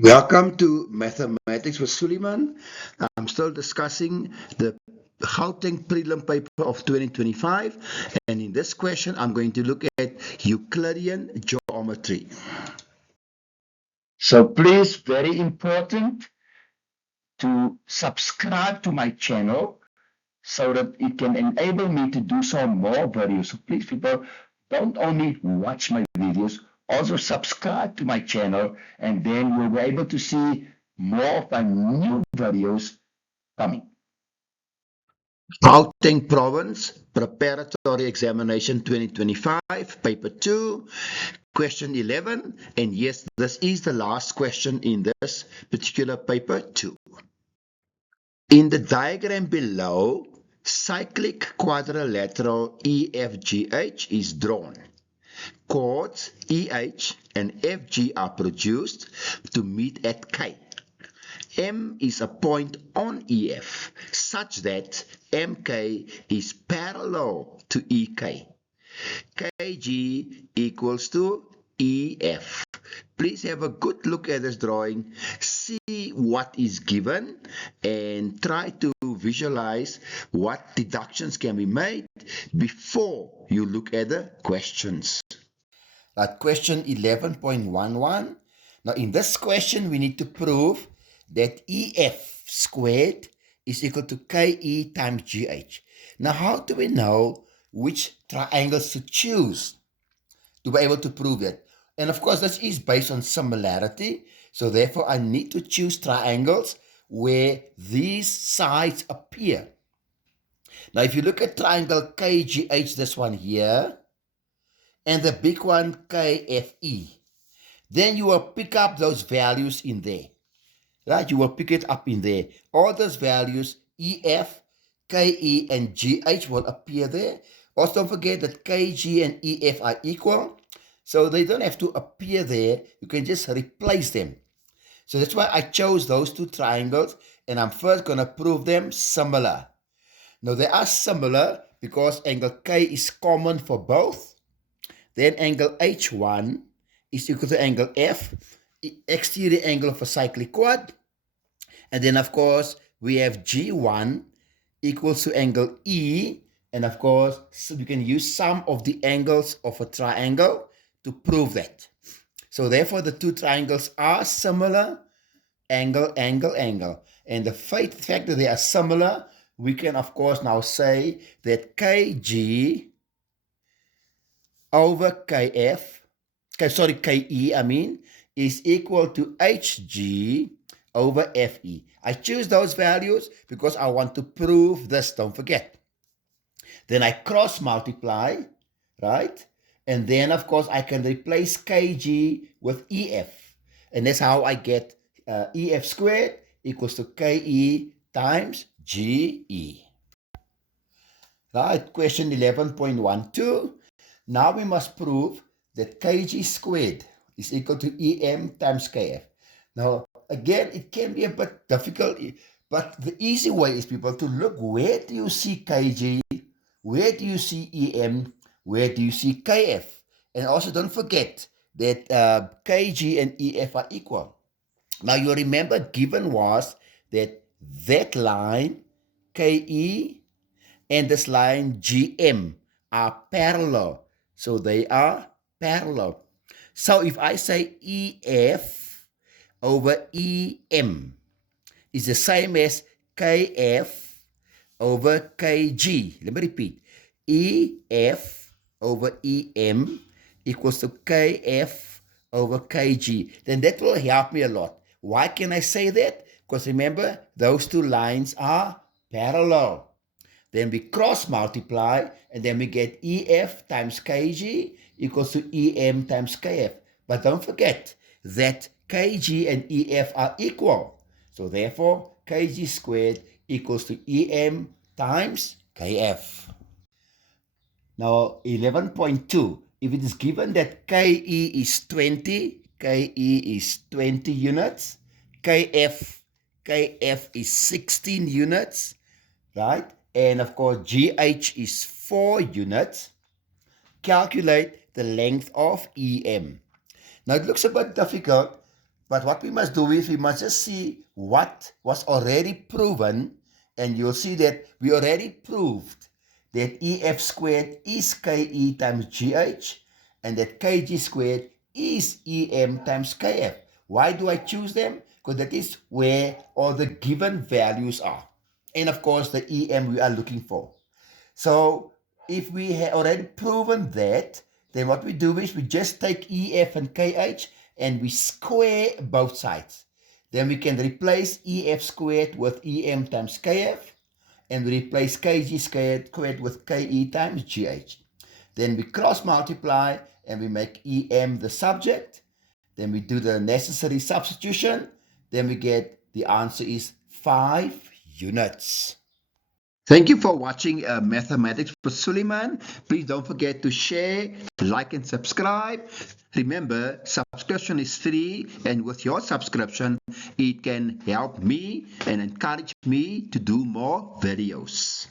Welcome to Mathematics with Suleiman. I'm still discussing the Gauteng prelim paper of 2025, and in this question I'm going to look at Euclidean geometry. So please, very important to subscribe to my channel so that it can enable me to do some more videos. So please, people, don't only watch my videos, also subscribe to my channel, and then you'll be able to see more of my new videos coming. Gauteng Province Preparatory Examination 2025, Paper 2, Question 11, and yes, this is the last question in this particular paper 2. In the diagram below, cyclic quadrilateral EFGH is drawn. Chords EH and FG are produced to meet at K. M is a point on EF such that MK is parallel to EK. KG equals to EF. Please have a good look at this drawing, see what is given, and try to visualize what deductions can be made before you look at the questions. Like question 11.11. Now in this question we need to prove that EF squared is equal to KE times GH. Now how do we know which triangles to choose to be able to prove it? And of course, this is based on similarity. So therefore, I need to choose triangles where these sides appear. Now, if you look at triangle KGH, this one here, and the big one KFE, then you will pick up those values in there. Right? You will pick it up in there. All those values, EF, KE, and GH will appear there. Also, don't forget that KG and EF are equal. So they don't have to appear there. You can just replace them. So that's why I chose those two triangles. And I'm first going to prove them similar. Now, they are similar because angle K is common for both. Then angle H1 is equal to angle F, exterior angle of a cyclic quad. And then, of course, we have G1 equals to angle E. And, of course, so we can use sum of the angles of a triangle to prove that. So, therefore, the two triangles are similar, angle, angle, angle. And the fact that they are similar, we can, of course, now say that KG over KE, is equal to HG over FE. I choose those values because I want to prove this, don't forget. Then I cross multiply, right? And then, of course, I can replace KG with EF. And that's how I get EF squared equals to KE times GE. Right, question 11.12. Now we must prove that KG squared is equal to EM times KF. Now, again, it can be a bit difficult, but the easy way is, people, to look where do you see KG, where do you see EM, where do you see KF? And also don't forget that KG and EF are equal. Now you remember given was that line KE and this line GM are parallel. So they are parallel. So if I say EF over EM is the same as KF over KG. Let me repeat. EF over EM equals to KF over KG. Then that will help me a lot. Why can I say that? Because remember, those two lines are parallel. Then we cross multiply, and then we get EF times KG equals to EM times KF. But don't forget that KG and EF are equal. So therefore, KG squared equals to EM times KF. Now, 11.2. If it is given that KE is 20, units, KF is 16 units, right? And of course, GH is 4 units. Calculate the length of EM. Now, it looks a bit difficult. But what we must do is we must just see what was already proven, and you'll see that we already proved that EF squared is KE times GH, and that KG squared is EM times KF. Why do I choose them? Because that is where all the given values are. And of course, the EM we are looking for. So if we have already proven that, then what we do is we just take EF and KH and we square both sides. Then we can replace EF squared with EM times KF, and we replace KG squared with KE times GH. Then we cross multiply and we make EM the subject. Then we do the necessary substitution. Then we get the answer is 5 units. Thank you for watching Mathematics with Suleiman. Please don't forget to share, like, and subscribe. Remember, subscription is free, and with your subscription, it can help me and encourage me to do more videos.